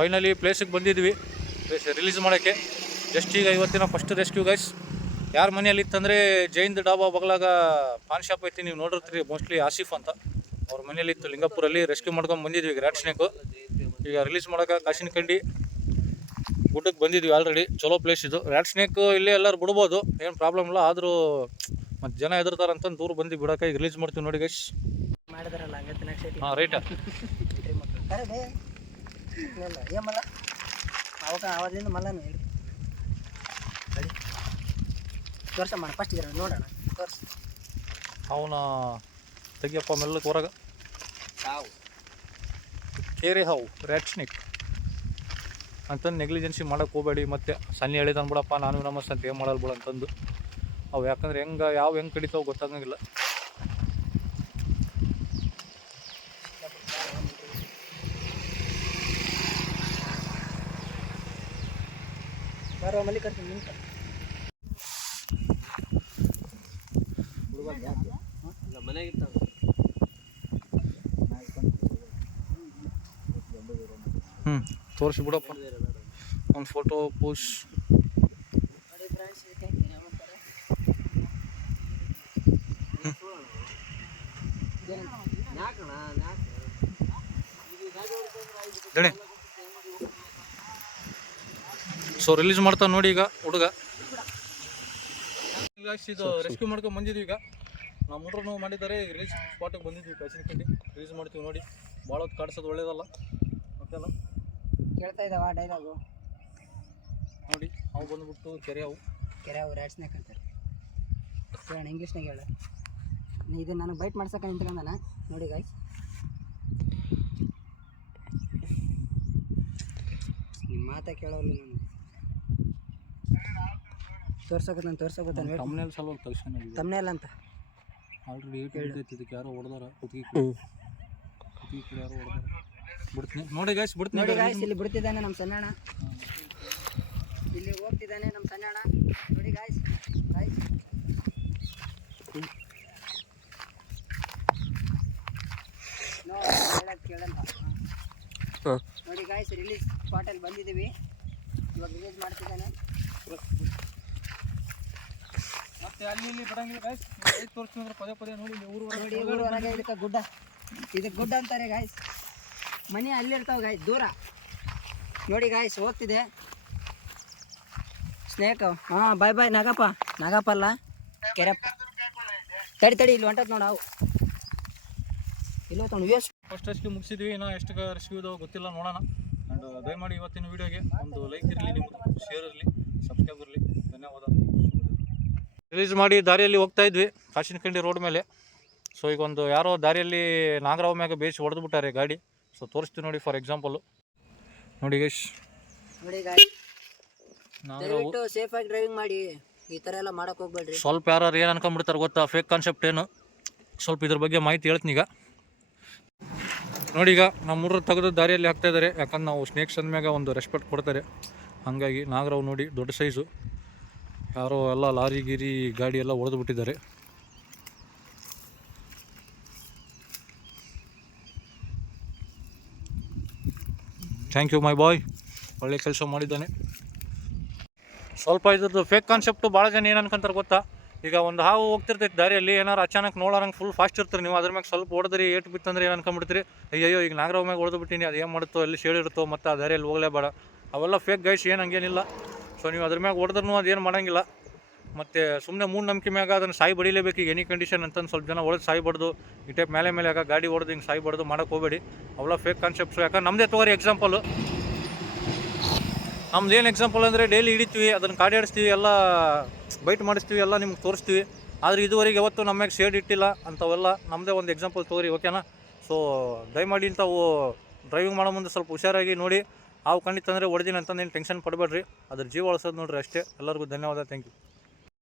Finally ಪ್ಲೇಸಿಗೆ ಬಂದಿದ್ವಿ place release ಮಾಡೋಕ್ಕೆ. ಜಸ್ಟ್ ಈಗ ಇವತ್ತಿನ ಫಸ್ಟ್ ರೆಸ್ಕ್ಯೂ ಗೈಸ್. ಯಾರ ಮನೆಯಲ್ಲಿ ಇತ್ತಂದರೆ ಜೈನ್ದು ಡಾಬಾ ಬಗಲಾಗ ಪಾನ್ ಶಾಪ್ ಐತಿ, ನೀವು ನೋಡಿರ್ತೀರಿ ಮೋಸ್ಟ್ಲಿ ಆಸಿಫ್ ಅಂತ. ಅವ್ರ ಮನೇಲಿ ಇತ್ತು ಲಿಂಗಾಪುರಲ್ಲಿ. ರೆಸ್ಕ್ಯೂ ಮಾಡ್ಕೊಂಡು ಬಂದಿದ್ವಿ ಈಗ ರ್ಯಾಟ್ ಸ್ನೇಕು. ಈಗ ರಿಲೀಸ್ ಮಾಡೋಕೆ ಕಾಶಿನಕಂಡಿ ಗುಡ್ಡಕ್ಕೆ ಬಂದಿದ್ವಿ ಆಲ್ರೆಡಿ. ಚಲೋ ಪ್ಲೇಸ್ ಇದು. ರ್ಯಾಟ್ ಸ್ನೇಕು ಇಲ್ಲೇ ಎಲ್ಲರೂ ಬಿಡ್ಬೋದು, ಏನು ಪ್ರಾಬ್ಲಮ್ ಇಲ್ಲ. ಆದರೂ ಮತ್ತು ಜನ ಹೆದರ್ತಾರಂತ ದೂರ ಬಂದು ಬಿಡೋಕೆ ಈಗ ರಿಲೀಸ್ ಮಾಡ್ತೀವಿ ನೋಡಿ ಗೈಸ್. ಹಾಂ ರೈಟಾ ಅವನ ತೆಗಿಯಪ್ಪ ಮೆಲ್ಲಕ್ಕೆ ಹೊರಗೆ. ಕೇರೆ ಹಾವು ರ್ಯಾಟ್ ಸ್ನೇಕ್ ಅಂತಂದು ನೆಗ್ಲಿಜೆನ್ಸಿ ಮಾಡೋಕ್ಕೆ ಹೋಗಬೇಡಿ. ಮತ್ತು ಸನ್ನಿ ಹೇಳಿದಾನ ಬಿಡಪ್ಪ ನಾನು ನಮಸ್ ಅಂತ ಏನು ಮಾಡಲ್ಲ ಬಿಡ ಅಂತಂದು. ಅವು ಯಾಕಂದ್ರೆ ಹೆಂಗೆ ಕಡಿತಾವೆ ಗೊತ್ತಾಗಂಗಿಲ್ಲ. ತೋರಿಸಿ ಬಿಡಪ್ಪ ಒಂದು ಫೋಟೋ ಪೋಸ್. ದಣೆ ಸೊ ರಿಲೀಸ್ ಮಾಡ್ತಾನೆ ನೋಡಿ ಈಗ ಹುಡುಗ. ಇದು ರೆಸ್ಕ್ಯೂ ಮಾಡ್ಕೊಂಡು ಬಂದಿದ್ವಿ ಈಗ. ನಮ್ಮ ಹುಡುಗರು ಮಾಡಿದ್ದಾರೆ. ರಿಲೀಸ್ ಸ್ಪಾಟಿಗೆ ಬಂದಿದ್ವಿ ಕಾಶಿನಕಂಡಿ. ರಿಲೀಸ್ ಮಾಡ್ತೀವಿ ನೋಡಿ. ಭಾಳ ಹೊತ್ತು ಕಾಡಿಸೋದು ಒಳ್ಳೇದಲ್ಲ ಮತ್ತೆಲ್ಲ ಕೇಳ್ತಾ ಇದ್ದಾವ ಡೈಲಾಗು ನೋಡಿ. ಅವು ಬಂದ್ಬಿಟ್ಟು ಕೆರೆ ಹಾವು ರ್ಯಾಟ್ ಸ್ನೇಕ್ ಅಂತಾರೆ. ಹೇಳೋಣ ಇಂಗ್ಲೀಷ್ನಾಗ ಹೇಳ. ಇದು ನನಗೆ ಬೈಟ್ ಮಾಡ್ಸಕ್ಕೆ ನಿಂತ್ಕೊಂಡಾನ ನೋಡಿ ಗಾಯ್ಸ್. ನಿಮ್ಮ ಮಾತಾ ಕೇಳೋಲ್ಲ ನಾನು. ತೋರ್ಸಕತ್ತಾನೆ ತಮ್ಮನೇಲಿ ಸಲ ತಕ್ಷಣ ತಮ್ಮನೇಲ್ ಅಂತ ಆಲ್ರೆಡಿ ಹೇಳ್ತೈತಿ. ಇದಕ್ಕೆ ಯಾರೋ ಹೊಡೆದಾರ ಕುತ್ತಿಗೆ ಕಡೆ ಯಾರೋ ಹೊಡೆದಾರ. ಬಿಡ್ತೀನಿ ನೋಡಿ ಗಾಯ್ಸ್, ಬಿಡ್ತೀನಿ ನೋಡಿ ಗಾಯ್ಸ್. ಇಲ್ಲಿ ಬಿಡ್ತಿದ್ದಾನೆ ನಮ್ಮ ಸಣ್ಣಣ್ಣ, ಇಲ್ಲಿ ಹೋಗ್ತಿದ್ದಾನೆ ನಮ್ಮ ಸಣ್ಣಣ್ಣ ನೋಡಿ ಗಾಯ್ಸ್. ಕೇಳಲ್ಲ ನೋಡಿ ಗಾಯ್ಸ್. ರಿಲೀಸ್ ಸ್ಪಾಟಲ್ಲಿ ಬಂದಿದ್ದೀವಿ. ಇವಾಗ ರಿಲೀಸ್ ಮಾಡ್ತಿದ್ದಾನೆ. ಮತ್ತೆ ಅಲ್ಲಿ ಇಲ್ಲಿ ಬರಂಗಿಲ್ಲ ಗಾಯ್ಸ್. ತೋರಿಸ್ತಿದ್ರೆ ಪದೇ ನೋಡಿ ಊರು ಹೊರಗೆ. ಇದಕ್ಕೆ ಗುಡ್ಡ ಅಂತಾರೆ ಗಾಯ್ಸ್. ಮನೆ ಅಲ್ಲಿರ್ತಾವೆ ಗಾಯ್ಸ್ ದೂರ ನೋಡಿ ಗಾಯ್ಸ್. ಹೋಗ್ತಿದೆ ಸ್ನೇಕ್. ಹಾಂ ಬಾಯ್ ನಾಗಪ್ಪ ಅಲ್ಲ ಕೆರೆಪ್ಪ. ತಡಿ ಇಲ್ಲಿ ಹೊಂಟತ್ ನೋಡು. ನಾವು ಇಲ್ಲಿ ಹೋಗ್ತಾವ ವೇಸ್ಟ್. First rescue ಮುಗಿಸಿದ್ವಿ. ಇನ್ನೂ ಎಷ್ಟು ರೆಸ್ಕ್ಯೂ ಇದಾವೆ ಗೊತ್ತಿಲ್ಲ, ನೋಡೋಣ. ಆ್ಯಂಡ್ ದಯಮಾಡಿ ಇವತ್ತಿನ ವೀಡಿಯೋಗೆ ಒಂದು ಲೈಕ್ ಇರಲಿ, ನಿಮ್ಮದು ಶೇರ್ ಇರಲಿ, ಸಬ್ಸ್ಕ್ರೈಬ್ ಇರಲಿ. ಧನ್ಯವಾದ. ರಿಲೀಸ್ ಮಾಡಿ ದಾರಿಯಲ್ಲಿ ಹೋಗ್ತಾ ಇದ್ವಿ ಕಾಶಿನಕಂಡಿ ರೋಡ್ ಮೇಲೆ. ಸೊ ಈಗ ಒಂದು ಯಾರೋ ದಾರಿಯಲ್ಲಿ ನಾಗರಾವ್ ಮ್ಯಾಗ ಬೇಯಿಸಿ ಹೊಡೆದು ಬಿಟ್ಟಾರೆ ಗಾಡಿ. ಸೊ ತೋರಿಸ್ತೀವಿ ನೋಡಿ. ಫಾರ್ ಎಕ್ಸಾಂಪಲ್ ನೋಡಿ ಗೈಸ್, ದಯವಿಟ್ಟು ಸೇಫಾಗಿ ಡ್ರೈವಿಂಗ್ ಮಾಡಿ. ಈ ಥರ ಎಲ್ಲ ಮಾಡೋಕೆ ಹೋಗ್ಬೇಡ್ರಿ. ಸ್ವಲ್ಪ ಯಾರು ಏನು ಅನ್ಕೊಂಡ್ಬಿಡ್ತಾರೆ ಗೊತ್ತಾ, ಫೇಕ್ ಕಾನ್ಸೆಪ್ಟ್ ಏನು. ಸ್ವಲ್ಪ ಇದ್ರ ಬಗ್ಗೆ ಮಾಹಿತಿ ಹೇಳ್ತೀನಿ ಈಗ ನೋಡಿ. ಈಗ ನಮ್ಮ ಮೂರರು ತೆಗೆದು ದಾರಿಯಲ್ಲಿ ಹಾಕ್ತಾ ಇದ್ದಾರೆ. ಯಾಕಂದ್ರೆ ನಾವು ಸ್ನೇಕ್ಸ್ ಅಂದಮ್ಯಾಗ ಒಂದು ರೆಸ್ಪೆಕ್ಟ್ ಕೊಡ್ತಾರೆ. ಹಾಗಾಗಿ ನಾಗರಾವ್ ನೋಡಿ ದೊಡ್ಡ ಸೈಜು. ಯಾರೋ ಎಲ್ಲ ಲಾರಿ ಗಿರಿ ಗಾಡಿ ಎಲ್ಲ ಹೊಡೆದು ಬಿಟ್ಟಿದ್ದಾರೆ. ಥ್ಯಾಂಕ್ ಯು ಮೈ ಬಾಯ್, ಒಳ್ಳೆ ಕೆಲಸ ಮಾಡಿದ್ದಾನೆ. ಸ್ವಲ್ಪ ಇದ್ರದ್ದು ಫೇಕ್ ಕಾನ್ಸೆಪ್ಟು ಭಾಳ ಜನ ಏನು ಅನ್ಕೊಂತಾರೆ ಗೊತ್ತಾ. ಈಗ ಒಂದು ಹಾವು ಹೋಗ್ತಿರ್ತೈತೆ ದಾರಿಯಲ್ಲಿ, ಏನಾರು ಅಚಾನಕ್ ನೋಡೋರಂಗೆ ಫುಲ್ ಫಾಸ್ಟ್ ಇರ್ತಾರೆ. ನೀವು ಅದ್ರ ಮ್ಯಾಗ ಸ್ವಲ್ಪ ಹೊಡೆದ್ರಿ, ಏಟು ಬಿತ್ತಂದ್ರೆ ಏನು ಅನ್ಕೊಂಡ್ಬಿಡ್ತೀರಿ, ಅಯ್ಯೋ ಈಗ ನಾಗರಾವ್ ಮ್ಯಾಗ ಹೊಡೆದು ಬಿಟ್ಟಿನಿ, ಅದು ಏನು ಮಾಡುತ್ತೋ, ಎಲ್ಲಿ ಶೇಡಿರುತ್ತೋ, ಮತ್ತು ಆ ದಾರಿಯಲ್ಲಿ ಹೋಗಲೇಬೇಡ. ಅವೆಲ್ಲ ಫೇಕ್ ಗೈಸ್, ಏನು ಹಂಗೇನಿಲ್ಲ. ಸೊ ನೀವು ಅದ್ರ ಮ್ಯಾಗ ಹೊಡೆದ್ರೂ ಅದೇನು ಮಾಡೋಂಗಿಲ್ಲ. ಮತ್ತು ಸುಮ್ಮನೆ ಮೂಢನಂಬಿಕೆ ಮ್ಯಾಗ ಅದನ್ನು ಸಾಯಿ ಬಡಿಲೇಬೇಕು ಈಗ ಎನಿ ಕಂಡೀಷನ್ ಅಂತಂದು ಸ್ವಲ್ಪ ಜನ ಹೊಡೆದು ಸಾಯ್ಬಾರ್ದು. ಈ ಟೈಪ್ ಮೇಲೆ ಯಾಕೆ ಗಾಡಿ ಹೊಡೆದು ಹಿಂಗೆ ಸಾಯ್ಬಾರ್ದು, ಮಾಡೋಕ್ಕೆ ಹೋಗಬೇಡಿ. ಅವೆಲ್ಲ ಫೇಕ್ ಕಾನ್ಸೆಪ್ಟ್ಸು. ಯಾಕಂದ್ರೆ ನಮ್ಮದೇ ತಗೋರಿ ಎಕ್ಸಾಂಪಲು. ನಮ್ದು ಏನು ಎಕ್ಸಾಂಪಲ್ ಅಂದರೆ ಡೈಲಿ ಹಿಡಿತೀವಿ, ಅದನ್ನು ಕಾಡಿಯಾಡಿಸ್ತೀವಿ, ಎಲ್ಲ ಬೈಟ್ ಮಾಡಿಸ್ತೀವಿ, ಎಲ್ಲ ನಿಮ್ಗೆ ತೋರಿಸ್ತೀವಿ. ಆದರೆ ಇದುವರೆಗೆ ಯಾವತ್ತು ನಮ್ಮ ಮ್ಯಾಗ ಶೇಡ್ ಇಟ್ಟಿಲ್ಲ ಅಂಥವೆಲ್ಲ. ನಮ್ಮದೇ ಒಂದು ಎಕ್ಸಾಂಪಲ್ ತಗೋರಿ, ಓಕೆನಾ. ಸೊ ದಯಮಾಡಿ ಇಂಥವು ಡ್ರೈವಿಂಗ್ ಮಾಡೋ ಮುಂದೆ ಸ್ವಲ್ಪ ಹುಷಾರಾಗಿ ನೋಡಿ. ಹಾವು ಕಂಡಿತ್ತಂದರೆ ಹೊಡೆದಿನಿ ಅಂತಂದೇನು ಟೆನ್ಷನ್ ಪಡಬೇಡ್ರಿ. ಅದ್ರ ಜೀವ ಉಳಿಸೋದು ನೋಡ್ರಿ ಅಷ್ಟೇ. ಎಲ್ಲರಿಗೂ ಧನ್ಯವಾದ. Thank you.